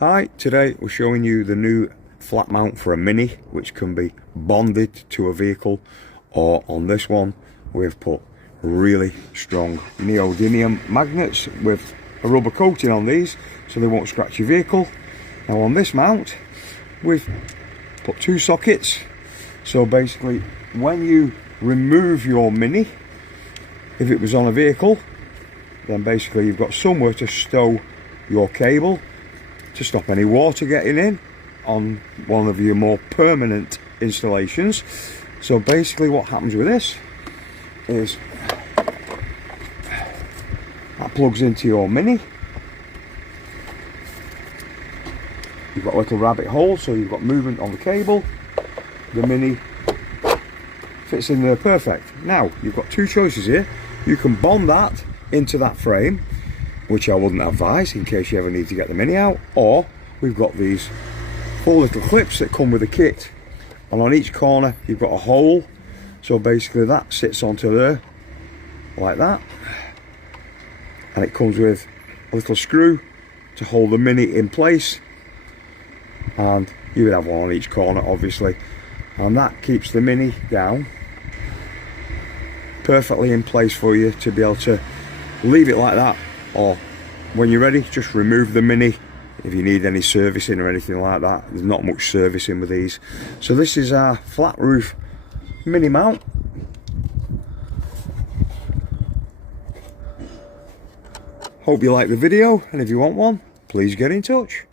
Hi, today we're showing you the new flat mount for a Mini, which can be bonded to a vehicle, or on this one we've put really strong neodymium magnets with a rubber coating on these so they won't scratch your vehicle. Now on this mount we've put two sockets, so basically when you remove your Mini, if it was on a vehicle, then basically you've got somewhere to stow your cable to stop any water getting in on one of your more permanent installations. So basically what happens with this is that plugs into your Mini. You've got a little rabbit hole, so you've got movement on the cable. The Mini fits in there perfect. Now you've got two choices here. You can bond that into that frame, which I wouldn't advise in case you ever need to get the Mini out, or we've got these 4 little clips that come with the kit, and on each corner you've got a hole, so basically that sits onto there like that, and it comes with a little screw to hold the Mini in place, and you would have one on each corner obviously, and that keeps the Mini down perfectly in place for you to be able to leave it like that, or when you're ready just remove the Mini if you need any servicing or anything like that. There's not much servicing with these. So this is our flat roof Mini mount. Hope you like the video, and if you want one, please get in touch.